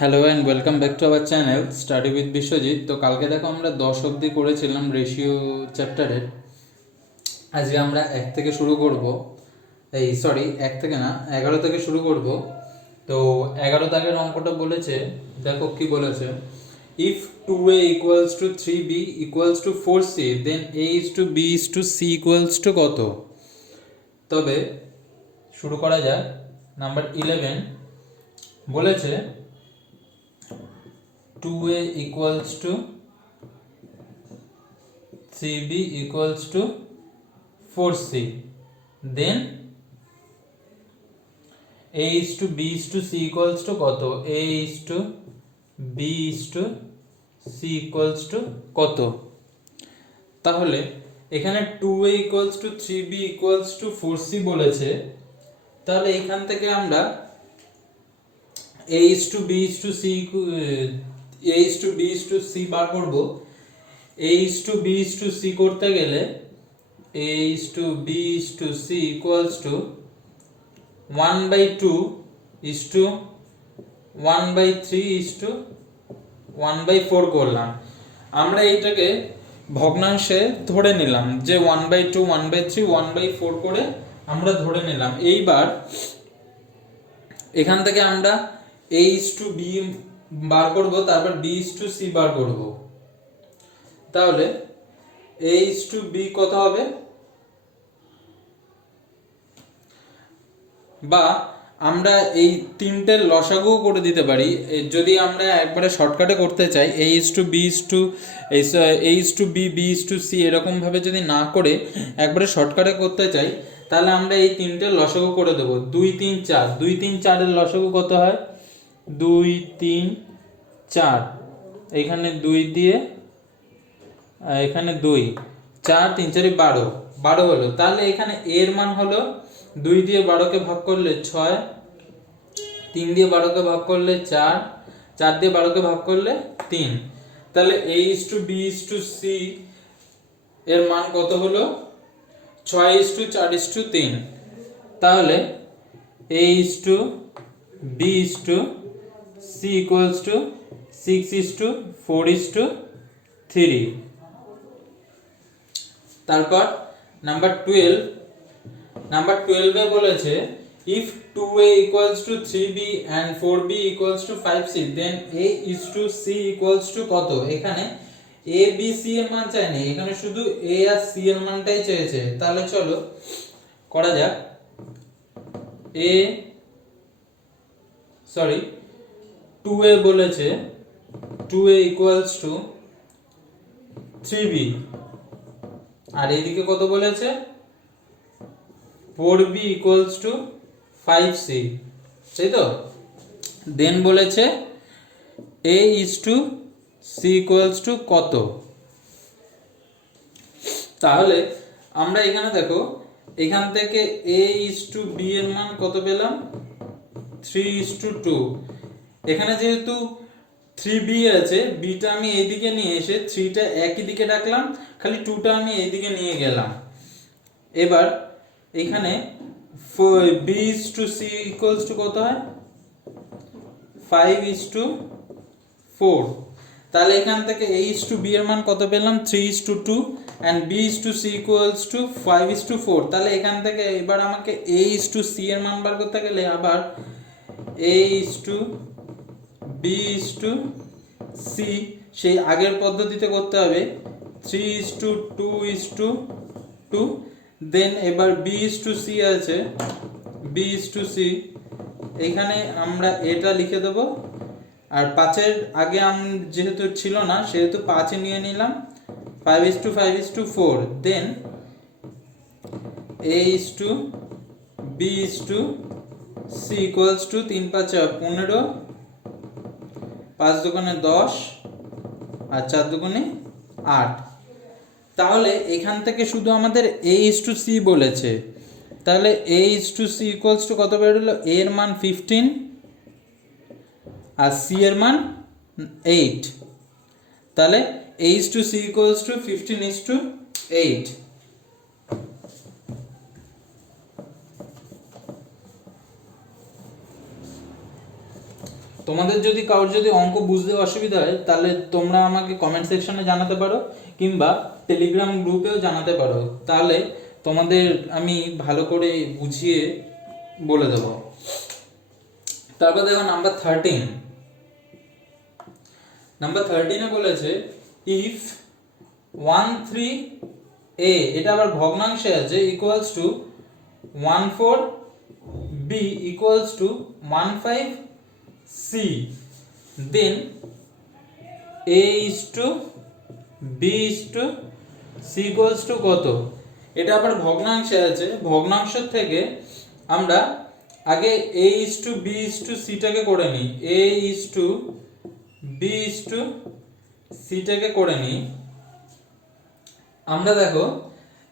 Hello and welcome back to our channel study with Biswajit. তো কালকে দেখো আমরা 10 অবধি করেছিলাম রেশিও চ্যাপ্টারের। আজকে আমরা 1 থেকে শুরু করব। এক থেকে না, 11 থেকে শুরু করব। তো 11 দাগের অঙ্কটা বলেছে, দেখো কি বলেছে। If 2a equals to 3b equals to 4c then a is to b is to c equals to কত? তবে শুরু করা যাক। নাম্বার 11 বলেছে 2a equals to 3b equals to 4c, then a is to b is to c equals to কত? a is to b is to c equals to কত? তাহলে এখানে 2a equals to 3b equals to 4c বলেছে। তাহলে এখান থেকে আমরা a is to b is to c a is to b is to c বার করব। a is to b is to c করতে গেলে a is to b is to c equals to 1/2 is to 1/3 is to 1/4 করলাম। আমরা এইটাকে ভগ্নাংশে ধরে নিলাম যে 1/2 1/3 1/4 করে আমরা ধরে নিলাম। এইবার এখান থেকে আমরা a is to b বার করব, তারপর b is to c বার করব। তাহলে a is to b কত হবে? বা আমরা এই তিনটের লসাগু করে দিতে পারি। যদি আমরা একবারে শর্টকাটে করতে চাই, a is to b is to a is to b b is to c এরকমভাবে যদি না করে একবারে শর্টকাটে করতে চাই, তাহলে আমরা এই তিনটের লসাগু করে দেবো। 2 3 4 2 3 4 এর লসাগু কত হয়? 2 3 4, এখানে 2 দিয়ে এখানে 2 4 3 4 12 12 হলো। তাহলে এখানে এর মান হলো 2 দিয়ে 12কে ভাগ করলে 6, 3 দিয়ে 12কে ভাগ করলে 4, 4 দিয়ে 12কে ভাগ করলে 3। তাহলে a is to b is to c এর মান কত হলো? 6 is to 4 is to 3। তাহলে a is to b is to c equals to 6 is to 4 is to 3। তারপর নাম্বার 12 এ বলেছে if 2a equals to 3b and 4b equals to 5c then a is to c equals to কত? এখানে a b c এর মান চাইনি, এখানে শুধু a R c এর মানটাই চেয়েছে। তাহলে চলো করা যাক। 2a বলেছে 2a equals to 3b, আর এইদিকে কত বলেছে? 4b equals to 5c, তাই তো? দেন বলেছে a is to c equals to কত? তাহলে আমরা এখানে দেখো, এখান থেকে a is to b এর মান কত পেলাম? 3 is to 2। এখানে যেহেতু 3b আছে, b টা আমি এইদিকে নিয়ে এসে 3 টা একই দিকে রাখলাম, খালি 2 টা আমি এইদিকে নিয়ে গেলাম। এবার এখানে b is to c equals to কত হয়? 5 is to 4। তাহলে এখান থেকে a is to b এর মান কত পেলাম? 3 is to 2 and b is to c equals to 5 is to 4। তাহলে এখান থেকে এবার আমাকে a is to c এর মান বার করতে গেলে আবার a is to b is to c সেই আগের পদ্ধতিতে করতে হবে। 3 is to 2 is to 2, দেন এবার b is to c আছে, b is to c এখানে আমরা এটা লিখে দেব। আর 5 এর আগে যেহেতু ছিল না, সেহেতু 5 এ নিয়ে নিলাম। 5 is to 5 is to 4, then a is to b is to c equals to 3 5 15, 5 দুগুণে 10 আর 4 দুগুণে 8। তাহলে এখান থেকে শুধু আমাদের a is to c বলেছে। তাহলে a is to c equals to কত বেরোলো? a এর মান 15 আর c এর মান 8। তাহলে a is to c equals to 15 is to 8। তোমাদের যদি কারোর যদি অঙ্ক বুঝতে অসুবিধা হয় তাহলে তোমরা আমাকে কমেন্ট সেকশনে জানাতে পারো, কিংবা টেলিগ্রাম গ্রুপেও জানাতে পারো, তাহলে তোমাদের আমি ভালো করে বুঝিয়ে বলে দেবো। তারপর দেখো নাম্বার 13। নাম্বার 13-এ বলেছে ইফ 13a, এটা আবার ভগ্নাংশে আছে, equals to 14b equals to 15c, then a is to b is to c equals to কত? এটা আবার ভগ্নাংশে আছে, ভগ্নাংশ থেকে আমরা আগে a is to b is to c টাকে করে নিই, a is to b is to c টাকে করে নিই। আমরা দেখো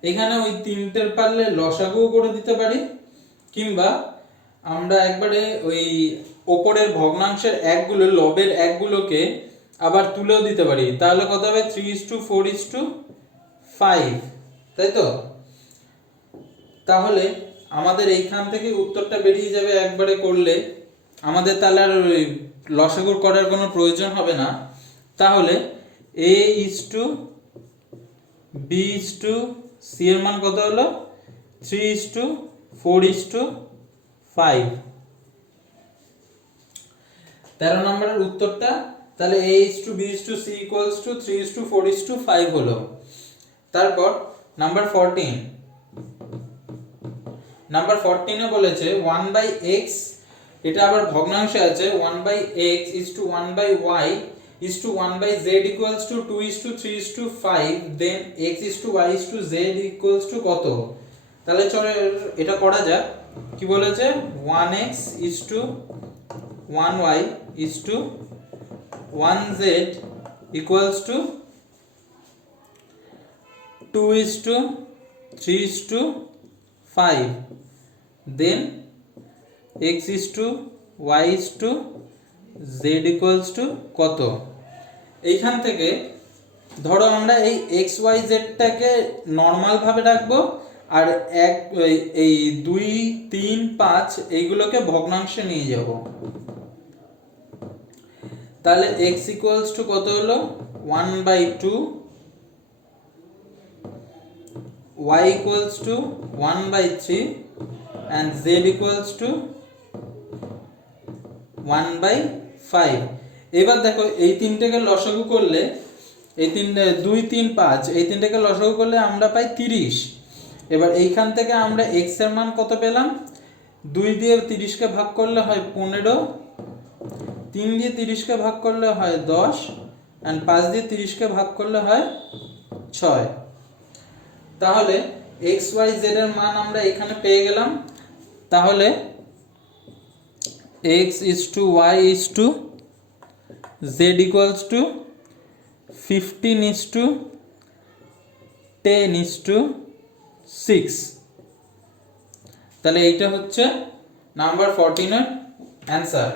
এখানে ওই তিনটের পারলে লসাগুও করে দিতে পারি, কিংবা আমরা একবারে ওই ওপরের ভগ্নাংশের একগুলো, লবের একগুলোকে আবার তুলেও দিতে পারি, তাহলে কত হবে? 3:4:5, তাই তো? তাহলে আমাদের এইখান থেকে উত্তরটা বেরিয়ে যাবে একবারে করলে, আমাদের তাহলে আর ওই লসাগুর করার কোনো প্রয়োজন হবে না। তাহলে a is to b is to c এর মান কত হলো? 3:4:5। 13 নম্বরের উত্তরটা তাহলে a is to b is to c equals to 3:4:5 হলো। তারপর নাম্বার 14। নাম্বার 14-এ বলেছে 1/x, এটা আবার ভগ্নাংশে আছে, 1/x is to 1/y is to 1/z equals to 2:3:5, then x is to y is to z equals to কত? তাহলে চলো এটা করা যাক। কি বলেছে? 1x is to 1y is to 1z equals to 2:3:5, then x is to y is to z equals to কত? এইখান থেকে ধরো আমরা এই x y z টাকে নর্মাল ভাবে রাখবো, আর এই 2 3 5 এইগুলোকে ভগ্নাংশে নিয়ে যাব। তাহলে x equals to কত হলো? 1/2, y equals to 1/3 and z equals to 1/5। এবার দেখো এই তিনটাকে লসাগু করলে, এই 2 3 5 এই তিনটাকে লসাগু করলে আমরা পাই 30। এবার এইখান থেকে আমরা x এর মান কত পেলাম? 2 দিয়ে 30 কে ভাগ করলে হয় 15, 3 দিয়ে 30 কে ভাগ করলে হয় 10 and 5 দিয়ে 30 কে ভাগ করলে হয় 6। তাহলে x y z এর মান আমরা এখানে পেয়ে গেলাম। তাহলে x is to y is to z equals to 15 is to 10 is to 6। তাহলে এইটা হচ্ছে নাম্বার 14 এর অ্যান্সার।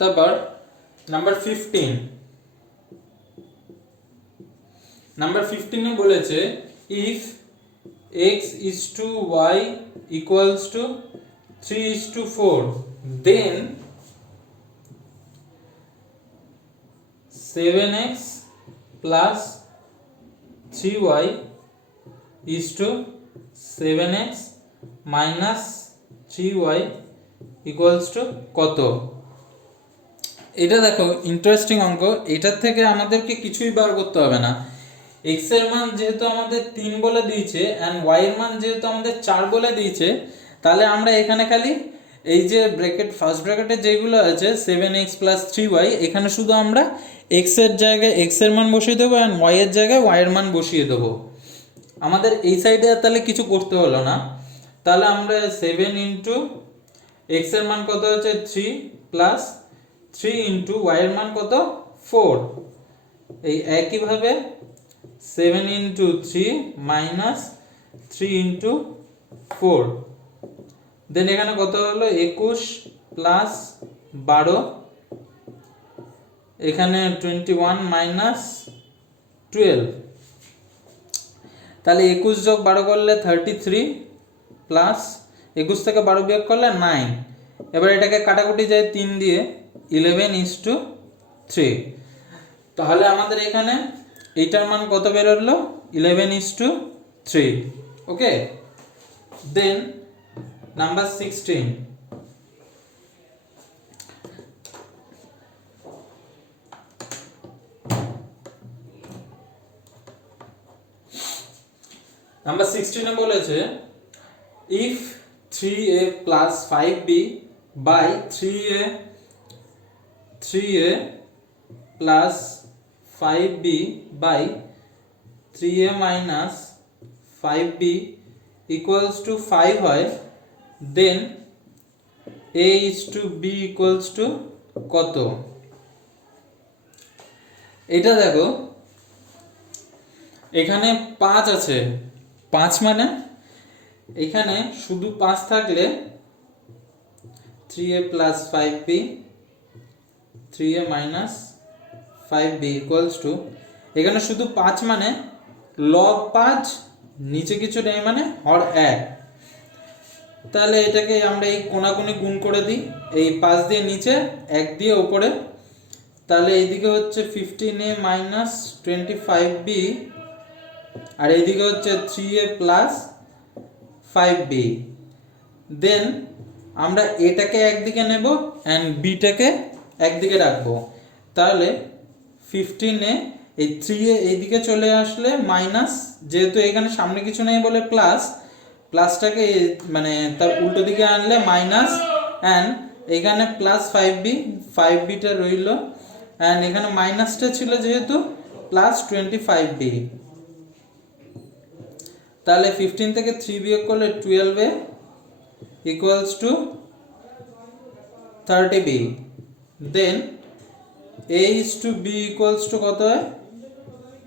তারপর নাম্বার 15। নাম্বার 15-এ বলেছে if x is to y equals to 3:4, then 7x plus 3y is to 7x minus 3y equals to কত? এটা দেখো interesting অঙ্ক। এটার থেকে আমাদেরকে কিছুই বার করতে হবে না। x এর মান যেহেতু আমাদের 3 বলে দিয়েছে এন্ড y এর মান যেহেতু আমাদের 4 বলে দিয়েছে, তাহলে আমরা এখানে খালি এই যে ব্র্যাকেট, ফার্স্ট ব্র্যাকেটে যেগুলো আছে 7x plus 3y, এখানে শুধু আমরা x এর জায়গায় x এর মান বসিয়ে দেবো এন্ড y এর জায়গায় y এর মান বসিয়ে দেবো। আমাদের এই সাইডে তাহলে কিছু করতে হলো না। তাহলে আমরা 7 ইন্টু x এর মান কত হচ্ছে 3 প্লাস 3 ইন্টু y এর মান কত 4, এই একইভাবে 7 ইন্টু 3 মাইনাস 3 ইন্টু 4, দেন এখানে কত হলো 21 প্লাস 12 এখানে 21 মাইনাস 12, তাহলে 21 যোগ 12 করলে 33 প্লাস 21 থেকে 12 বিয়োগ করলে 9। এবার এটাকে কাটাকুটি যায় 3 দিয়ে, 11:3। তাহলে আমাদের এখানে এইটার মান কত বেরোলো? 11:3। ওকে, দেন নাম্বার 16। নাম্বার 16 এ বলেছে if 3a plus 5b by 3a plus 5b by 3a minus 5b equals to 5 হয়, then a is to b equals to কত? এটা দেখো এখানে 5 আছে, 5 মানে এখানে শুধু 5 থাকলে 3a plus 5b 3a minus 5b equals to, এখানে শুধু 5 মানে log 5 নিচে কিছু নেই মানে হর 1। তাহলে এটাকে আমরা এই কোণাকুণি গুণ করে দিই, এই 5 দিয়ে নিচে 1 দিয়ে উপরে, তাহলে এইদিকে হচ্ছে 15a minus 25b আর এইদিকে হচ্ছে 3a plus 5b। দেন আমরা এটাকে একদিকে নেব এন্ড বিটাকে একদিকে রাখবো, তাহলে 15a এই 3a এইদিকে চলে আসলে মাইনাস, যেহেতু এখানে সামনে কিছু নেই বলে প্লাস, প্লাসটাকে মানে তার উল্টো দিকে আনলে মাইনাস, এন্ড এখানে প্লাস 5bটা রইল, এন্ড এখানে মাইনাসটা ছিল যেহেতু প্লাস 25b। তাহলে 15 থেকে 3 বিয়োগ করলে 12a equals to 30b। Then a is to b equals to কত হয়?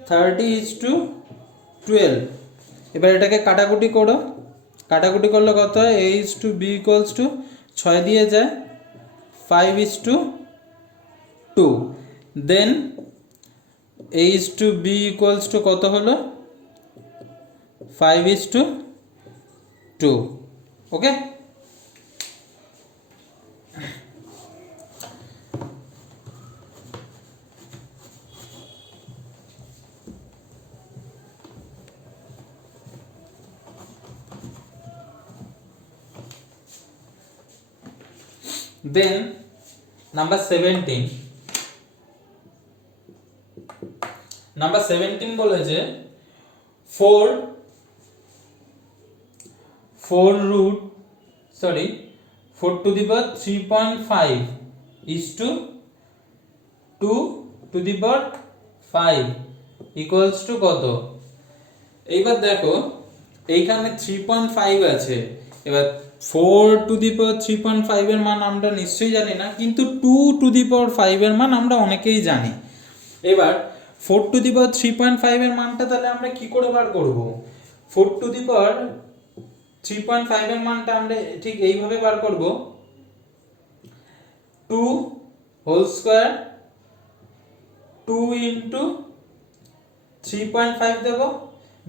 30 is to 12। এবার এটাকে কাটাকুটি করো, কাটাকুটি করলে কত হয়? a is to b equals to 6 দিয়ে যায় 5 is to 2। Then a is to b equals to কত হলো? 5 is to 2। Okay, then number 17। Number 17 বলেছে 4 to the power 3.5 is to 2 to the power 5 equals to কত? এইবার দেখো এইখানে 3.5 আছে, এবার 4 to the power 3.5 এর মান আমরা নিশ্চয়ই জানি না, কিন্তু 2 to the power 5 এর মান আমরা অনেকেই জানি। এবার 4 to the power 3.5 এর মানটা তাহলে আমরা কি করে বার করব? 4 to the power 3.5 এর মানটা আমরা ঠিক এইভাবে বার করব, 2 হোল স্কয়ার 2 into 3.5 দেব,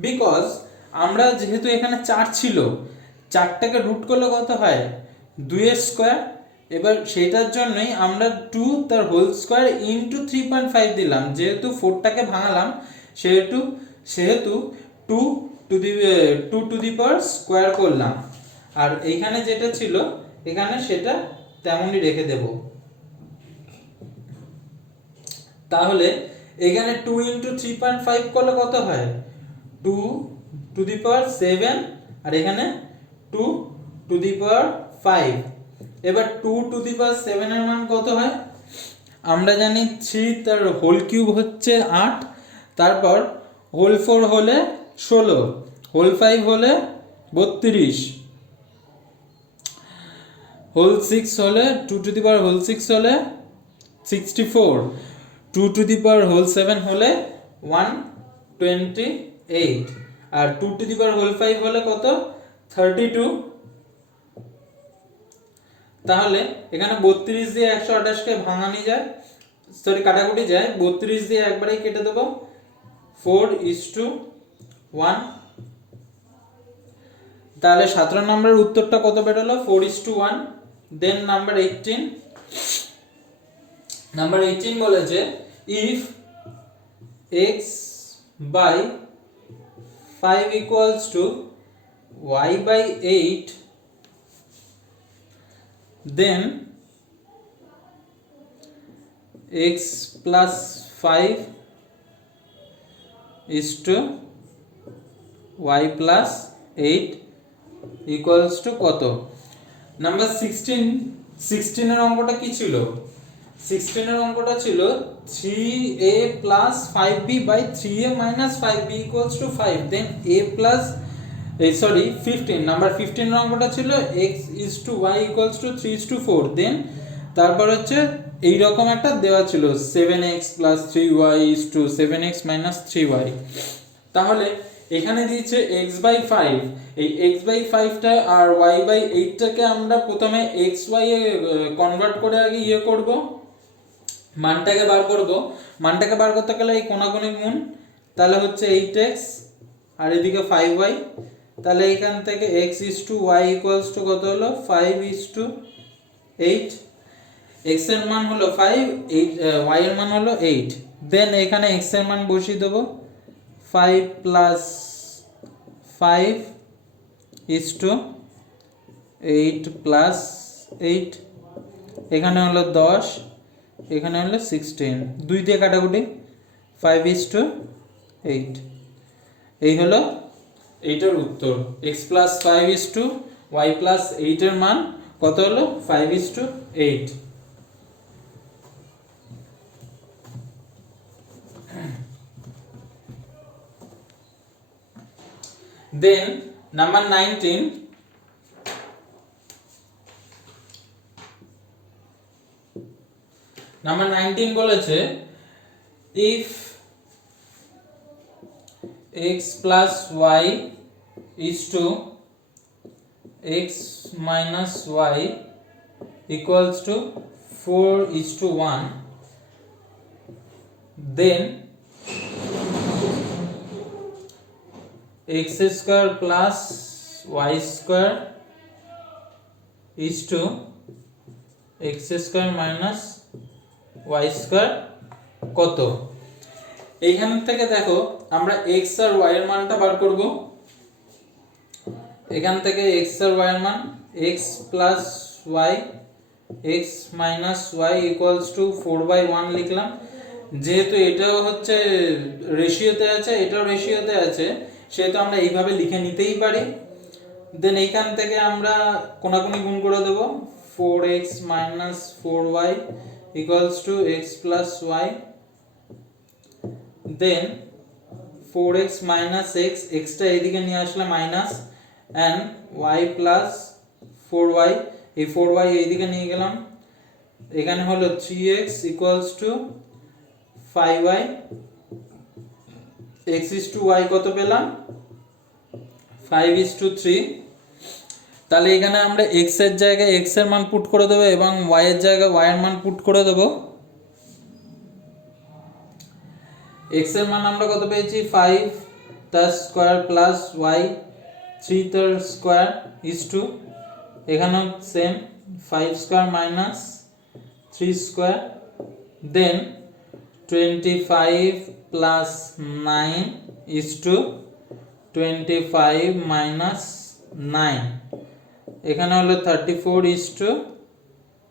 বিকজ আমরা যেহেতু এখানে 4 ছিল, 4টাকে রুট করলে কত হয়? 2 এর স্কয়ার। এবার সেটার জন্যই আমরা 2 তার হোল স্কয়ার ইনটু 3.5 দিলাম, যেহেতু 4টাকে ভাঙালাম সেহেতু 2 টু দি পাওয়ার স্কয়ার করলাম, আর এইখানে যেটা ছিল এখানে সেটা তেমনই রেখে দেব। তাহলে এখানে 2 ইনটু 3.5 করলে কত হয়? 2 টু দি পাওয়ার 7, আর এখানে 2 টু দি পাওয়ার 5। এবার 2 টু দি পাওয়ার 7 এর মান কত হয়? আমরা জানি 3 তার হোল কিউব হচ্ছে 8, তারপর হোল 4 হলে 16, হোল 5 হলে 32, হোল 6 হলে 2 টু দি পাওয়ার হোল 6 হলে 64, 2 টু দি পাওয়ার হোল 7 হলে 128, আর 2 টু দি পাওয়ার হোল 5 হলে কত? 32। তাহলে এখানে 32 দিয়ে 128 কে ভাঙানি যায়, সরি কাটাকুটি যায়, 32 দিয়ে একবারেই কেটে দেবো, 4:1। তাহলে 17 নম্বরের উত্তরটা কত বেরোলো? 4:1। দেন নাম্বার 18, নাম্বার 18 বলেছে if x by 5 equals to y by 8, then x plus 5 is to y plus 8 equals to কত? নাম্বার 16 এর অঙ্কটা কি ছিল? 16 এর অঙ্কটা ছিল 3a plus 5b by 3a minus 5b equals to 5, then a plus 15 number 15 এর অঙ্কটা ছিল x is to y equals to 3 is to 4, then তারপর হচ্ছে এই রকম একটা দেওয়া ছিল 7x plus 3y is to 7x minus 3y। তাহলে এখানে দিয়েছে x by 5, এই x by 5 টা আর y by 8 টাকে আমরা প্রথমে xy এ কনভার্ট করে আগে ইয়ে করব, মানটাকে বার করব। মানটাকে বার করতে গেলে এই কোণাগুণি গুণ, তাহলে হচ্ছে 8x আর এদিকে 5y, তাহলে এখান থেকে x is to y equals to কত হলো? 5 is to 8। x এর মান হলো 5, y এর মান হলো 8। দেন এখানে x এর মান বসিয়ে দেব, 5 plus 5 is to 8 plus 8, এখানে হলো 10, এখানে হলো 16, 2 দিয়ে কাটাকুটি, 5 is to 8। এই হলো এইটার উত্তর। x plus 5 is to y plus 8 এর মান কত হলো? 5 is to 8। Then number 19, number 19 বলেছে if x plus y is to x minus y equals to 4 is to 1, then x square plus y square is to x square minus y square কত? এইখান থেকে দেখো আমরা x আর y এর মানটা বার করব। এখান থেকে x আর y এর মান x plus y x minus y equals to 4/1 লিখলাম। যেহেতু এটাও হচ্ছে রেশিওতে আছে, এটাও রেশিওতে আছে, সেহেতু আমরা এইভাবে লিখে নিতেই পারি। দেন এইখান থেকে আমরা কোণাকুণি গুণ করে দেব, 4x minus 4y equals to x plus y, then 4x minus x, x টা এইদিকে নিয়ে আসলে minus, and y plus 4y, এই 4y এইদিকে নিয়ে গেলাম, এখানে হলো 3x equals to 5y, x is to y কত পেলাম? 5 is to 3। তাহলে এখানে আমরা x এর জায়গায় x এর মান পুট করে দেব এবং y এর জায়গায় y এর মান পুট করে দেব। x এর মান আমরা কত পেয়েছি? 5 তার স্কয়ার প্লাস y 3 তার স্কয়ার is to, এখানে same 5 square minus 3 square, then 25 plus 9 is to 25 minus 9, এখানে হলো 34 is to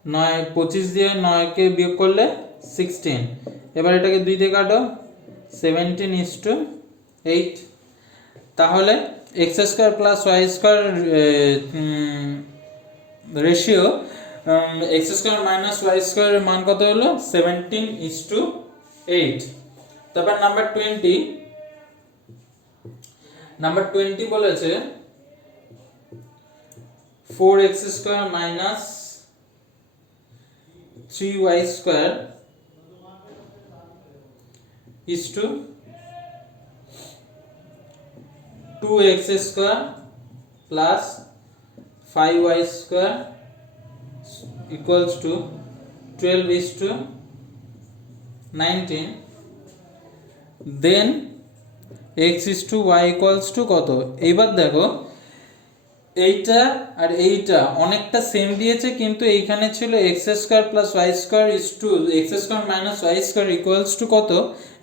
9, 25 দিয়ে 9 কে বিয়োগ করলে 16, এবার এটাকে 2 দিয়ে কাটো, 17 is to 8। তাহলে x square plus y square ratio x square minus y square এর মান কত হলো? 17 is to 8। তারপর নাম্বার 20, নাম্বার 20 বলেছে 4x square minus 3y square is to 2x square plus 5y square equals to 12 is to 19, then X is to Y equals to কত। এইবার দেখো এইটা আর এইটা অনেকটা সেম দিয়েছে, কিন্তু এইখানে ছিল X square plus Y square is to X square minus Y square equals to কত।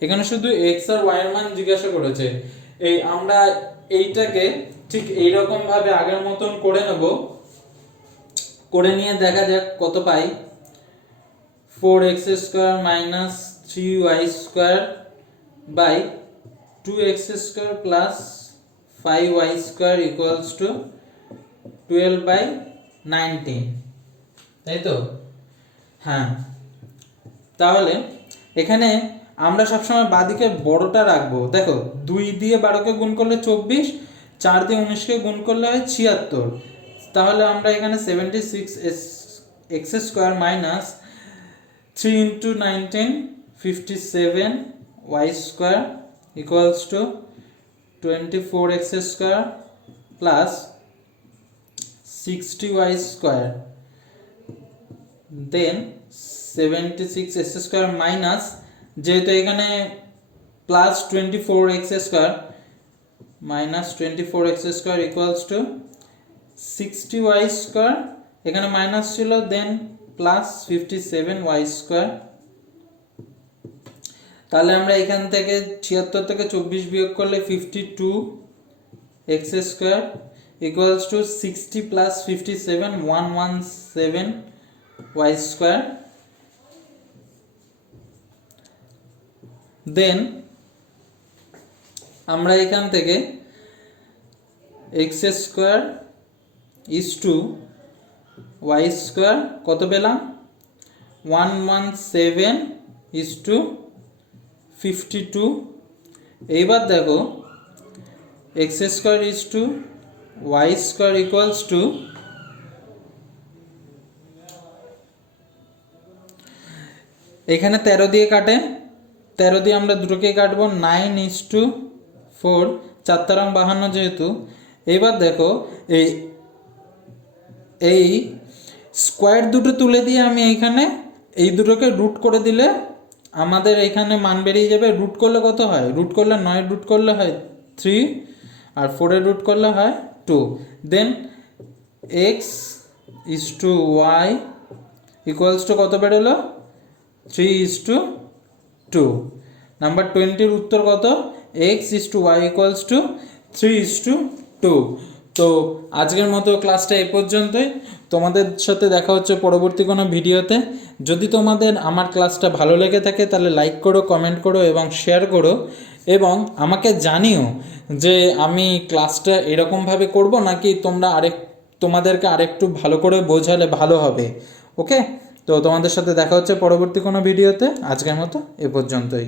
এখানে শুধু এক্স আর ওয়াই এর মান জিজ্ঞাসা করেছে। এই আমরা এইটাকে ঠিক এইরকম ভাবে আগের মতন করে নেব, করে নিয়ে দেখা যাক কত পাই। 4x square minus 3y square by 2x square plus 5y square equals to 12/19, তাই তো? হ্যাঁ, তাহলে এখানে আমরা সবসময় বাঁদিকে বড়টা রাখবো। দেখো 2 দিয়ে 12কে গুণ করলে 24, 4 দিয়ে 19কে গুণ করলে হয় 76। তাহলে আমরা এখানে 76 X square minus 3 into 19 57 Y square equals to 24x square plus 60y square, then 76x square minus, যেহেতু এখানে plus 24x square minus 24x square equals to 60y square, এখানে মাইনাস ছিল, দেন প্লাস 57y স্কোয়ার। তাহলে আমরা এখান থেকে 76 থেকে 24 বিয়োগ করলে 52x square equals to 60 plus 57 117y square. Then আমরা এখান থেকে x square is to Y square কত পেলাম, 117 ইস টু 52। এইবার দেখো x square is to Y square equals to, এখানে 13 দিয়ে কাটে, 13 দিয়ে আমরা দুটোকে কাটবো, 9:4, 4 তারাং 52 যেহেতু। এইবার দেখো এই স্কোয়ার দুটো তুলে দিয়ে আমি এইখানে এই দুটোকে রুট করে দিলে আমাদের এখানে মান বেরিয়ে যাবে। রুট করলে কত হয়, রুট করলে 9 রুট করলে হয় 3, আর 4 রুট করলে হয় 2। Then X is to Y equals to কত বেরোলো, 3:2। নাম্বার 20-র উত্তর কত, X is to Y equals to 3:2। তো আজকের মতো ক্লাসটা এ পর্যন্তই। তোমাদের সাথে দেখা হচ্ছে পরবর্তী কোনো ভিডিওতে। যদি তোমাদের আমার ক্লাসটা ভালো লেগে থাকে তাহলে লাইক করো, কমেন্ট করো এবং শেয়ার করো, এবং আমাকে জানিও যে আমি ক্লাসটা এরকমভাবে করব নাকি তোমাদেরকে আরেকটু ভালো করে বোঝালে ভালো হবে। ওকে, তো তোমাদের সাথে দেখা হচ্ছে পরবর্তী কোনো ভিডিওতে। আজকের মতো এ পর্যন্তই।